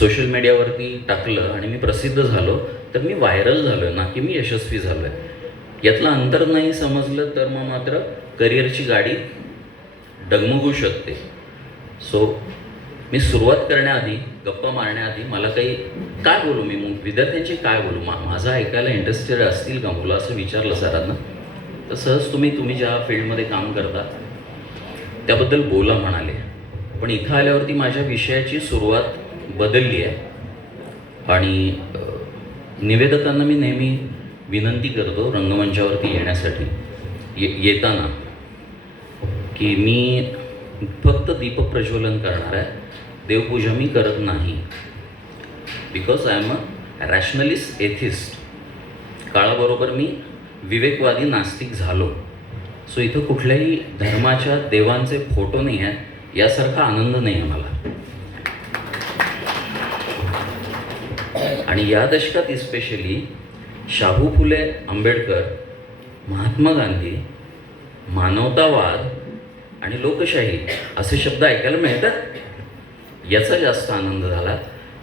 Social मीडियावरती टाकलं आणि मी प्रसिद्ध झालो तर मी व्हायरल झालो आहे, ना की मी यशस्वी झालो आहे. यातलं अंतर नाही समजलं तर मग मात्र करिअरची गाडी डगमगू शकते. सो मी सुरुवात करण्याआधी, गप्पा मारण्याआधी मला काही काय बोलू, मी विद्यार्थ्यांची काय बोलू, माझं ऐकायला इंटरेस्टेड असतील का मुलं असं विचारलं सरांना. तर सहज तुम्ही ज्या फील्डमध्ये काम करता त्याबद्दल बोला म्हणाले. पण इथं आल्यावरती माझ्या विषयाची सुरुवात बदलली आहे आणि निवेदकांना मी नेहमी विनंती करतो रंगमंचावरती येण्यासाठी येताना की मी फक्त दीपक प्रज्वलन करणार आहे, देवपूजा मी करत नाही. Because I am a rationalist atheist. काळाबरोबर मी विवेकवादी नास्तिक झालो. सो इथं कुठल्याही धर्माच्या देवांचे फोटो नाही आहेत, यासारखा आनंद नाही आहे मला. आणि या दशकात इस्पेशली शाहू फुले आंबेडकर, महात्मा गांधी, मानवतावाद आणि लोकशाही असे शब्द ऐकायला मिळतात. याचा जास्त आनंद झाला,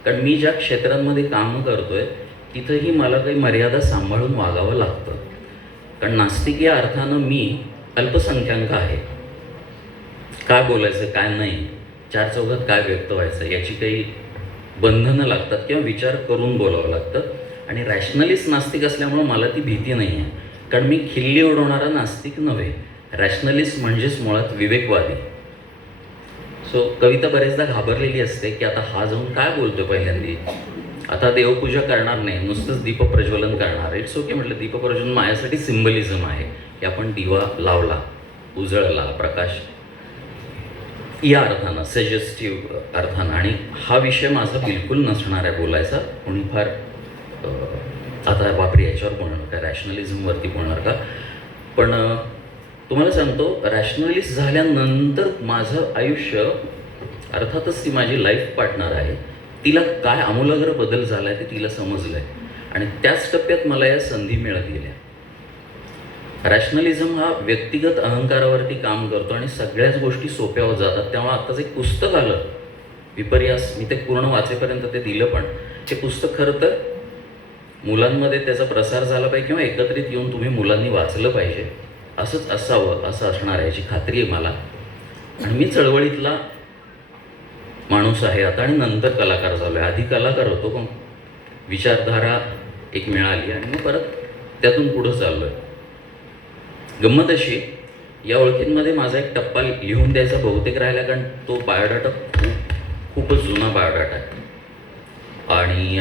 कारण मी ज्या क्षेत्रांमध्ये काम करतोय तिथंही मला काही मर्यादा सांभाळून वागावं लागतं. कारण नास्तिक या अर्थानं मी अल्पसंख्याक आहे. काय बोलायचं काय नाही, चार चौघात काय व्यक्त व्हायचं याची काही बंधनं लागतात किंवा विचार करून बोलावं लागतं. आणि रॅशनलिस्ट नास्तिक असल्यामुळं मला ती भीती नाही आहे, कारण मी खिल्ली उडवणारा नास्तिक नव्हे. रॅशनलिस्ट म्हणजेच मुळात विवेकवादी. सो कविता बरेचदा घाबरलेली असते की आता हा जाऊन काय बोलतोय पहिल्यांदी, आता देवपूजा करणार नाही, नुसतंच दीपक प्रज्वलन करणार. इट्स ओके म्हटलं, दीपक प्रज्वलन माझ्यासाठी सिम्बलिझम आहे की आपण दिवा लावला, उजळला, प्रकाश या अर्थानं, सजेस्टिव्ह अर्थानं. आणि हा विषय माझा बिलकुल नसणार आहे बोलायचा. कोणी फार आता बापरे याच्यावर बोलणार का, रॅशनलिझमवरती बोलणार का. पण तुम्हाला सांगतो, रॅशनलिस्ट झाल्यानंतर माझं आयुष्य, अर्थातच ती माझी लाईफ पार्टनर आहे, तिला काय आमूलाग्र बदल झाला आहे ते तिला समजलं आहे. आणि त्याच टप्प्यात मला या संधी मिळत गेल्या. रॅशनलिझम हा व्यक्तिगत अहंकारावरती काम करतो आणि सगळ्याच गोष्टी सोप्या होत जातात. तेव्हा आत्ताच एक पुस्तक आलं विपर्यास, मी ते पूर्ण वाचेपर्यंत ते दिलं. पण ते पुस्तक खरं तर मुलांमध्ये त्याचा प्रसार झाला पाहिजे किंवा एकत्रित येऊन तुम्ही मुलांनी वाचलं पाहिजे, असंच असावं, असं असणार आहे याची खात्री आहे मला. आणि मी चळवळीतला माणूस आहे आता आणि नंतर कलाकार झालो आहे. आधी कलाकार होतो पण विचारधारा एक मिळाली आणि मग परत त्यातून पुढं चाललो आहे. गंमत अशी, या ओळखींमध्ये माझा एक टप्पा लिहून द्यायचा बहुतेक राहिला, कारण तो बायोडाटा खूपच जुना बायोडाटा आहे. आणि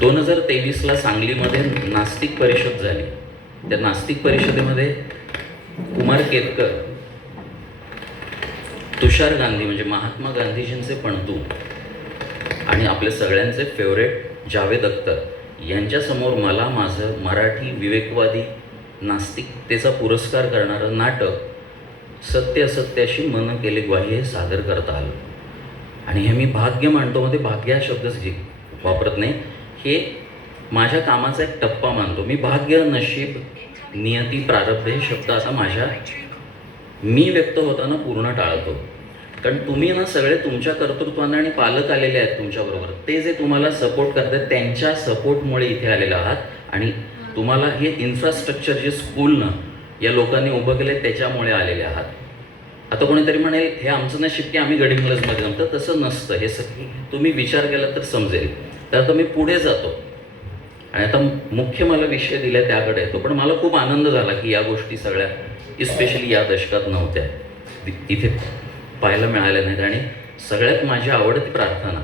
2023ला सांगलीमध्ये नास्तिक परिषद झाली. त्या नास्तिक परिषदेमध्ये कुमार केतकर, तुषार गांधी म्हणजे महात्मा गांधीजींचे पणतू आणि आपले सगळ्यांचे फेवरेट जावेद अख्तर यांच्यासमोर मला माझं मराठी विवेकवादी नास्तिकतेचा पुरस्कार करणारं नाटक सत्य असत्याशी मन केले ग्वाही हे सादर करता आलं. आणि हे मी भाग्य मानतो, मध्ये भाग्य हा शब्दच वापरत नाही. हे माझ्या कामाचा एक टप्पा मानतो मी. भाग्य, नशीब, नियती, प्रारब्ध हे शब्द आता माझ्या मी व्यक्त होताना पूर्ण टाळतो. कारण तुम्ही ना सगळे तुमच्या कर्तृत्वाने आणि पालक आलेले आहेत तुमच्याबरोबर, ते जे तुम्हाला सपोर्ट करतात त्यांच्या सपोर्टमुळे इथे आलेले आहात. आणि तुम्हाला हे इन्फ्रास्ट्रक्चर जे स्कूलनं या लोकांनी उभं केलं त्याच्यामुळे आलेले आहात. आता कोणीतरी म्हणेल हे आमचं नशीब की आम्ही गडिंग्लजमध्ये जमतं, तसं नसतं. हे तुम्ही विचार केला तर समजेल. तर आता मी पुढे जातो आणि आता मुख्य मला विषय दिला त्याकडे येतो. पण मला खूप आनंद झाला की या गोष्टी सगळ्या इस्पेशली या दशकात नव्हत्या, इथे पाहायला मिळाल्या नाहीत. आणि सगळ्यात माझी आवडती प्रार्थना,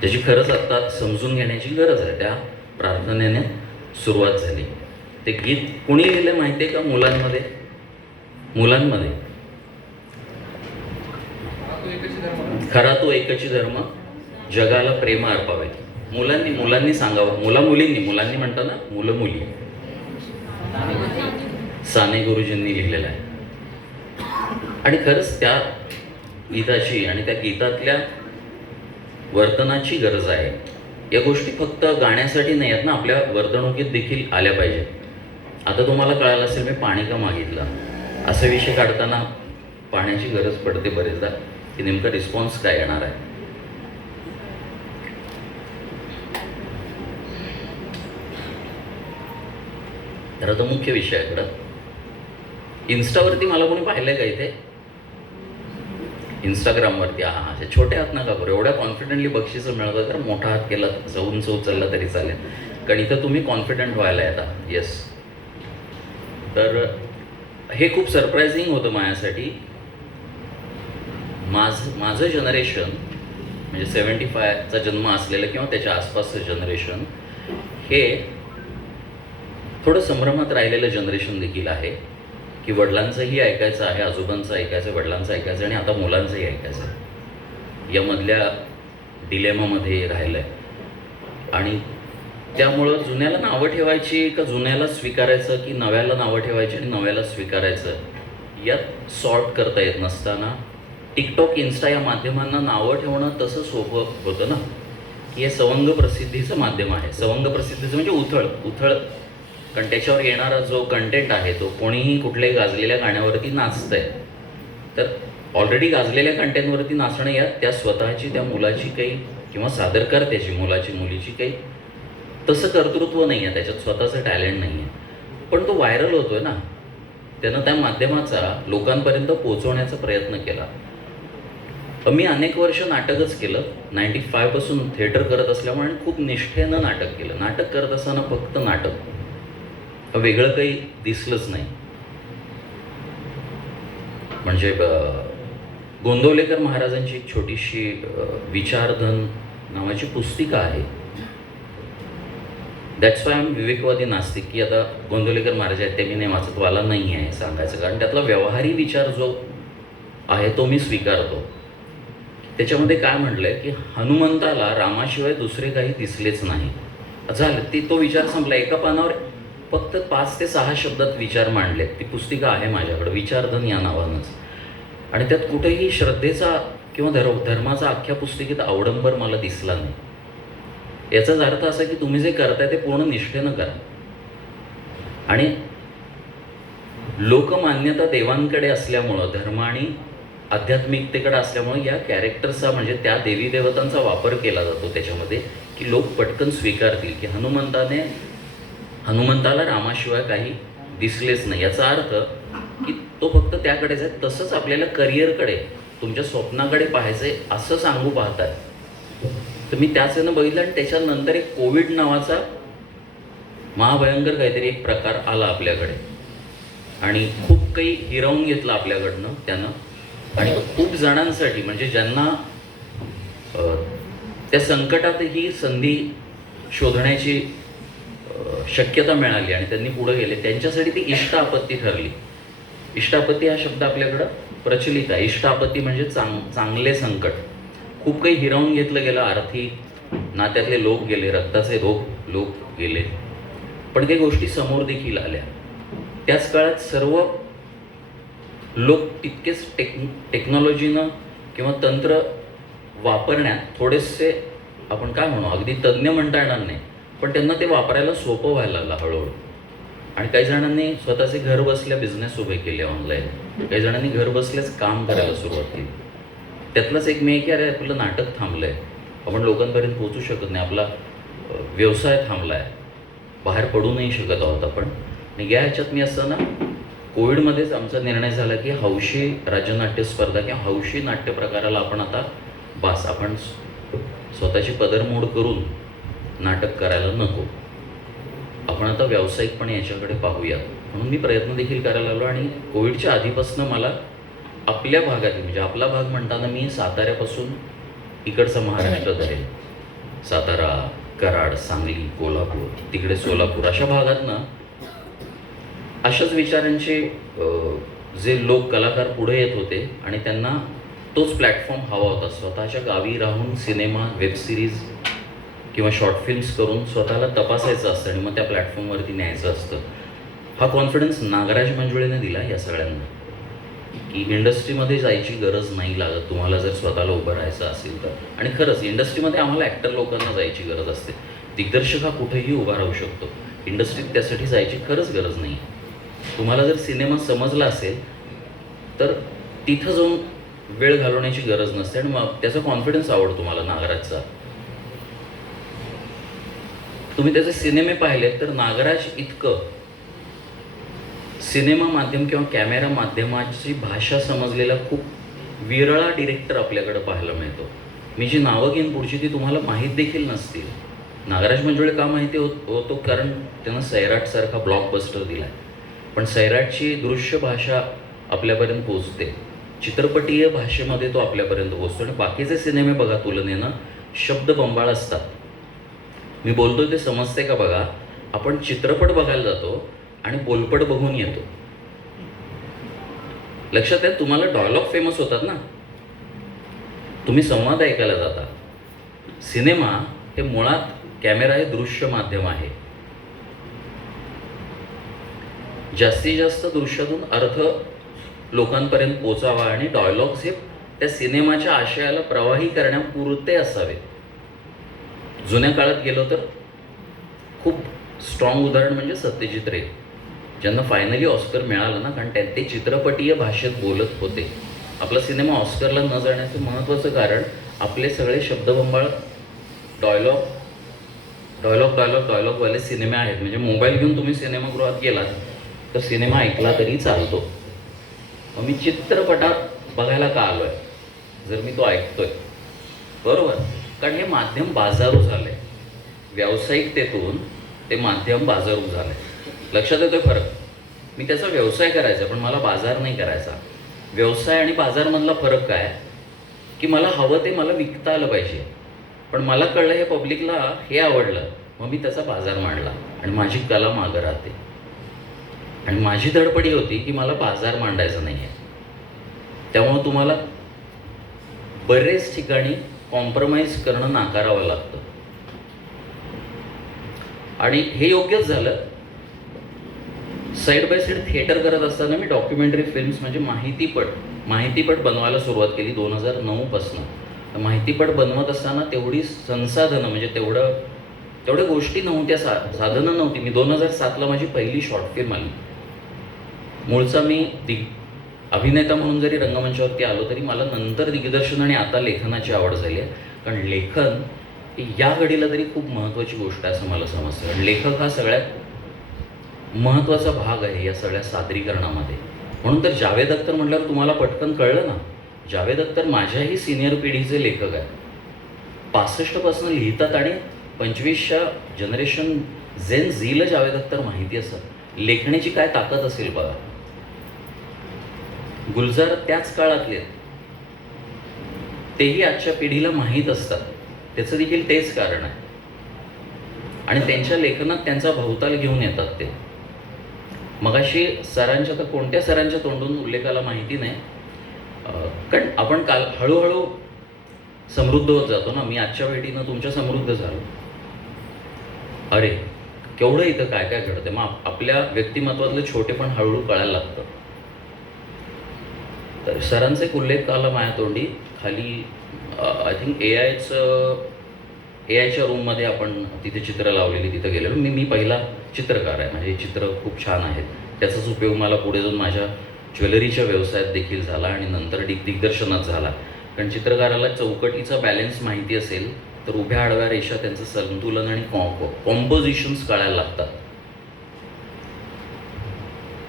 ज्याची खरंच आत्ता समजून घेण्याची गरज आहे, त्या प्रार्थनेने सुरुवात झाली. ते गीत कुणी लिहिलं माहिती आहे का? मुलांमध्ये खरा तो एकची धर्म, जगाला प्रेम अर्पावे. मुलांनी सांगावं, मुलांनी म्हणतो ना, मुलं मुली, साने गुरुजींनी लिहिलेलं आहे. आणि खरंच त्या गीताची आणि त्या गीतातल्या वर्तनाची गरज आहे. या गोष्टी फक्त गाण्यासाठी नाही आहेत ना, आपल्या वर्तणुकीत देखील आल्या पाहिजेत. आता तुम्हाला कळालं असेल मी पाणी का मागितलं, असा विषय काढताना पाण्याची गरज पडते बरेचदा की नेमका रिस्पॉन्स काय येणार आहे. तर आता मुख्य विषयाकडं. इन्स्टावरती मला कोणी पाहिलंय का इथे? इंस्टाग्रामवरती असे छोटे हात नका करू. एवढ्या कॉन्फिडेंटली बक्षीसं मिळवतं तर मोठा हात केला उंच उचलला तरी चालेल, कारण इथं तुम्ही कॉन्फिडंट व्हायला आता. येस. तर हे खूप सरप्रायझिंग होतं माझ्यासाठी. माझं जनरेशन म्हणजे 75चा जन्म असलेलं किंवा त्याच्या आसपासचं जनरेशन हे थोडं संभ्रमात राहिलेलं जनरेशन देखील आहे, की वडिलांचंही ऐकायचं आहे, आजोबांचं ऐकायचं, वडिलांचं ऐकायचं आणि आता मुलांचंही ऐकायचं आहे. यामधल्या डिलेमामध्ये राहिलं आहे. आणि त्यामुळं जुन्याला नावं ठेवायची का जुन्याला स्वीकारायचं, की नव्याला नावं ठेवायची आणि नव्याला स्वीकारायचं, यात सॉर्ट करता येत नसताना टिकटॉक, इन्स्टा या माध्यमांना नावं ठेवणं तसं सोपं होतं ना, की हे सवंग प्रसिद्धीचं माध्यम आहे. सवंग प्रसिद्धीचं म्हणजे उथळ, कारण त्याच्यावर येणारा जो कंटेंट आहे तो कोणीही कुठल्याही गाजलेल्या गाण्यावरती नाचतंय, तर ऑलरेडी गाजलेल्या कंटेंटवरती नाचणं यात त्या स्वतःची, त्या मुलाची काही किंवा सादरकर्त्याची, मुलाची, मुलीची काही तसं कर्तृत्व नाही आहे, त्याच्यात स्वतःचं टॅलेंट नाही आहे, पण तो व्हायरल होतोय ना. त्यानं त्या माध्यमाचा लोकांपर्यंत पोहोचवण्याचा प्रयत्न केला. मी अनेक वर्ष नाटकच केलं. 95 पासून थिएटर करत असल्यामुळे खूप निष्ठेनं नाटक केलं. नाटक करत असताना फक्त नाटक, वेगळं काही दिसलंच नाही. म्हणजे गोंदवलेकर महाराजांची एक छोटीशी विचारधन नावाची पुस्तिका आहे. दॅट्स वाय आय एम विवेकवादी नास्तिक, की आता गोंदवलेकर महाराज आहेत ते मी नाही वाचत, वाला नाही आहे सांगायचं, कारण त्यातला व्यवहारी विचार जो आहे तो मी स्वीकारतो. त्याच्यामध्ये काय म्हटलंय, की हनुमंताला रामाशिवाय दुसरे काही दिसलेच नाही. झालं, तो विचार संपला. एका पानावर फक्त 5 ते 6 शब्दात विचार मांडलेत. ती पुस्तिका आहे माझ्याकडे, विचारधन या नावानंच. आणि त्यात कुठेही श्रद्धेचा किंवा धर्माचा अख्ख्या पुस्तिकेत अवडंबर मला दिसला नाही. याचाच अर्थ असा की तुम्ही जे करताय ते पूर्ण निष्ठेनं करा. आणि लोकमान्यता देवांकडे असल्यामुळं, धर्म आणि आध्यात्मिकतेकडे असल्यामुळे या कॅरेक्टरचा म्हणजे त्या देवी देवतांचा वापर केला जातो त्याच्यामध्ये, की लोक पटकन स्वीकारतील की हनुमंताला रामाशिवाय काही दिसलेच नाही. याचा अर्थ की तो फक्त त्याकडेच आहे. तसंच आपल्याला करिअरकडे, तुमच्या स्वप्नाकडे पाहायचं आहे असं सांगू पाहताय. तर मी त्याच यानं बघितलं आणि त्याच्यानंतर एक कोविड नावाचा महाभयंकर काहीतरी एक प्रकार आला आपल्याकडे आणि खूप काही हिरावून घेतलं आपल्याकडनं त्यानं. आणि खूप जणांसाठी म्हणजे ज्यांना त्या संकटात ही संधी शोधण्याची शक्यता मिळाली आणि त्यांनी पुढे गेले, त्यांच्यासाठी ती इष्ट आपत्ती ठरली. इष्ट आपत्ती हा शब्द आपल्याकडं प्रचलित आहे. इष्ट आपत्ती म्हणजे चांगले संकट. खूप काही हिरावून घेतलं गेलं, आर्थिक नात्यातले लोक गेले, रक्ताचे लोक गेले, पण काही गोष्टी समोर देखील आल्या. त्याच काळात सर्व लोक तितकेच टेक्नॉलॉजीनं किंवा तंत्र वापरण्यात थोडेसे, आपण काय म्हणू, अगदी तज्ज्ञ म्हणता येणार नाही, पण त्यांना ते वापरायला सोपं व्हायला लागलं हळूहळू. आणि काही जणांनी स्वतःचे घर बसल्या बिझनेस उभे केले ऑनलाईन, काही जणांनी घर बसल्याच काम करायला सुरुवात केली. त्यातलंच एक मी की अरे आपलं नाटक थांबलं आहे, आपण लोकांपर्यंत पोहोचू शकत नाही, आपला व्यवसाय थांबला आहे, बाहेर पडू नाही शकत आहोत आपण. आणि या ह्याच्यात मी असं ना, कोविडमध्येच आमचा निर्णय झाला की हौशी राज्यनाट्य स्पर्धा किंवा हौशी नाट्य प्रकाराला आपण आता बास, आपण स्वतःची पदरमोड करून नाटक करायला नको, आपण आता व्यावसायिकपणे याच्याकडे पाहूया. म्हणून मी प्रयत्न देखील करायला लागलो. आणि कोविडच्या आधीपासून मला आपल्या भागातील, म्हणजे आपला भाग म्हणताना मी साताऱ्यापासून इकडचा महाराष्ट्र धरेल, सातारा, कराड, सांगली, कोल्हापूर, तिकडे सोलापूर, अशा भागातनं अशाच विचारांचे जे लोक कलाकार पुढे येत होते आणि त्यांना तोच प्लॅटफॉर्म हवा होता. स्वतःच्या गावी राहून सिनेमा, वेबसिरीज किंवा शॉर्ट फिल्म्स करून स्वतःला तपासायचं असतं आणि मग त्या प्लॅटफॉर्मवरती न्यायचं असतं. हा कॉन्फिडन्स नागराज मंजुळेने दिला या सगळ्यांना, की इंडस्ट्रीमध्ये जायची गरज नाही लागत तुम्हाला जर स्वतःला उभं राहायचं असेल तर. आणि खरंच इंडस्ट्रीमध्ये आम्हाला ॲक्टर लोकांना जायची गरज असते. दिग्दर्शक हा कुठेही उभा राहू शकतो, इंडस्ट्रीत त्यासाठी जायची खरंच गरज नाही. तुम्हाला जर सिनेमा समजला असेल तर तिथं जाऊन वेळ घालवण्याची गरज नसते. आणि मग त्याचा कॉन्फिडन्स आवडतो मला नागराजचा. तुम्ही त्याचे सिनेमे पाहिले तर नागराज इतकं सिनेमा माध्यम किंवा कॅमेरा माध्यमाची भाषा समजलेला खूप विरळा डिरेक्टर आपल्याकडे पाहायला मिळतो. मी जी नावं घेईन पुढची ती तुम्हाला माहीत देखील नसतील. नागराज मंजुळे का माहिती होतो कारण त्यानं सैराटसारखा ब्लॉकबस्टर दिला आहे. पण सैराटची दृश्य भाषा आपल्यापर्यंत पोचते, चित्रपटीय भाषेमध्ये तो आपल्यापर्यंत पोचतो. आणि बाकीचे सिनेमे बघा तुलनेनं शब्द बंबाळ असतात. मी बोलतोय ते समजते का बघा. आपण चित्रपट बघायला जातो आणि बोलपट बघून येतो. लक्षात आहे, तुम्हाला डायलॉग फेमस होतात ना, तुम्ही संवाद ऐकायला जाता. सिनेमा हे मुळात कॅमेरा हे दृश्य माध्यम आहे. जास्तीत जास्त दृश्यातून अर्थ लोकांपर्यंत पोचावा आणि डायलॉग्स हे त्या सिनेमाच्या आशयाला प्रवाही करण्यापुरते असावे. जुन्या काळात गेलो तर खूप स्ट्रॉंग उदाहरण म्हणजे सत्यजित रे, ज्यांना फायनली ऑस्कर मिळालं ना, कारण ते चित्रपटीय भाषेत बोलत होते. आपला सिनेमा ऑस्करला न जाण्याचं महत्त्वाचं कारण आपले सगळे शब्दबंबाळ डायलॉगवाले सिनेमे आहेत. म्हणजे मोबाईल घेऊन तुम्ही सिनेमागृहात गेलात तर सिनेमा ऐकला तरी चालतो. मग मी चित्रपटात बघायला का आलो आहे जर मी तो ऐकतोय, बरोबर? कारण हे माध्यम बाजारू झालं आहे. व्यावसायिकतेतून ते माध्यम बाजारू झालं आहे. लक्षात येतोय फरक? मी त्याचा व्यवसाय करायचा पण मला बाजार नाही करायचा. व्यवसाय आणि बाजारमधला फरक काय की मला हवं ते मला विकता आलं पाहिजे. पण मला कळलं हे पब्लिकला हे आवडलं, मग मी त्याचा बाजार मांडला आणि माझी कला मागं राहते. आणि माझी धडपडी होती की मला बाजार मांडायचा नाही आहे. त्यामुळं तुम्हाला बरेच ठिकाणी कॉम्प्रोमाइज करणं नाकारावं लागतं. आणि हे योग्यच झालं. साईड बाय साईड थिएटर करत असताना मी डॉक्युमेंटरी फिल्म्स म्हणजे माहितीपट बनवायला सुरुवात केली 2009पासून. तर माहितीपट बनवत असताना तेवढी संसाधनं म्हणजे तेवढ्या गोष्टी नव्हत्या, साधनं नव्हती. मी 2007ला माझी पहिली शॉर्ट फिल्म आली. मूळचा मी अभिनेता म्हणून जरी रंगमंचावरती आलो तरी मला नंतर दिग्दर्शन आणि आता लेखनाची आवड झाली आहे. कारण लेखन ही या घडीला तरी खूप महत्त्वाची गोष्ट आहे असं मला समजतं. कारण लेखक हा सगळ्यात महत्त्वाचा भाग आहे या सगळ्या सादरीकरणामध्ये. म्हणून तर जावेद अख्तर म्हटल्यावर तुम्हाला पटकन कळलं ना, जावेद अख्तर माझ्याही सिनियर पिढीचे लेखक आहेत. 65पासून लिहितात आणि 25च्या जनरेशन झेन झीला जावेद अख्तर माहिती असतात. लेखण्याची काय ताकद असेल बघा. गुलजार त्याच काळातले, तेही आजच्या पिढीला माहीत असतात. त्याचं देखील तेच कारण आहे. आणि त्यांच्या लेखनात त्यांचा भवताल घेऊन येतात ते. मगाशी सरांच्या, तर कोणत्या सरांच्या तोंडून उल्लेखाला माहिती नाही, कारण आपण काल हळूहळू समृद्ध होत जातो ना. मी आजच्या भेटीनं तुमच्या समृद्ध झालो. अरे केवढं इथं काय काय घडतं. मग आपल्या व्यक्तिमत्वातलं छोटे पण हळूहळू कळायला लागतं. तर सरांचा एक उल्लेख आला माझ्या तोंडी खाली. आय थिंक एआयच्या रूममध्ये आपण तिथे चित्र लावलेली, तिथं गेलेलो. मी पहिला चित्रकार आहे. माझे चित्र खूप छान आहेत. त्याचाच उपयोग मला पुढे जाऊन माझ्या ज्वेलरीच्या व्यवसायात देखील झाला आणि नंतर दिग्दर्शनात झाला. कारण चित्रकाराला चौकटीचा बॅलन्स माहिती असेल तर उभ्या आडव्या रेषा, त्यांचं संतुलन आणि कॉम्पोजिशन्स कळायला लागतात.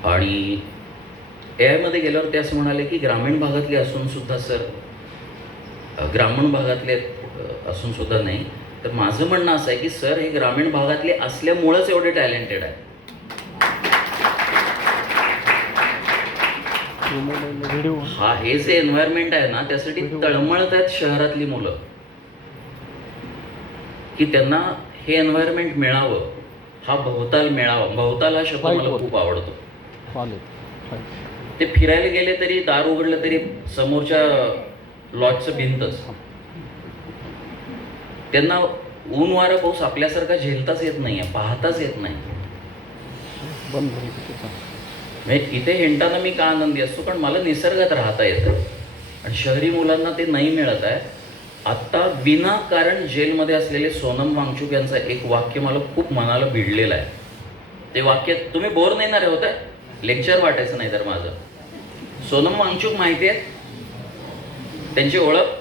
आणि एआयमध्ये गेल्यावर ते असं म्हणाले की ग्रामीण भागातले असून सुद्धा सर, ग्रामीण भागातले असून सुद्धा नाही, तर माझं म्हणणं असं आहे की सर हे ग्रामीण भागातले असल्यामुळंच एवढे टॅलेंटेड आहे. हा हे जे एन्व्हायरमेंट आहे ना त्यासाठी तळमळत आहेत शहरातली मुलं की त्यांना हे एन्व्हायरमेंट मिळावं, हा भवताल मिळावा. भवताल हा शब्द मला खूप आवडतो. ते फिरायला गेले तरी, दार उघडलं तरी समोरच्या लॉजचं भिंतच. त्यांना ऊन वारा पाऊस आपल्यासारखा झेलताच येत नाही आहे, पाहताच येत नाही. म्हणजे इथे हिंडताना मी का आनंदी असतो, कारण मला निसर्गात राहता येतं. आणि शहरी मुलांना ते नाही मिळत आहे. आत्ता विनाकारण जेलमध्ये असलेले सोनम वांगचुक यांचं एक वाक्य मला खूप मनाला भिडलेलं आहे. ते वाक्य तुम्ही बोर नाही ना रे होत आहे, लेक्चर वाटायचं नाही तर माझं. सोनम वांगचुक माहिती आहे त्यांची ओळख?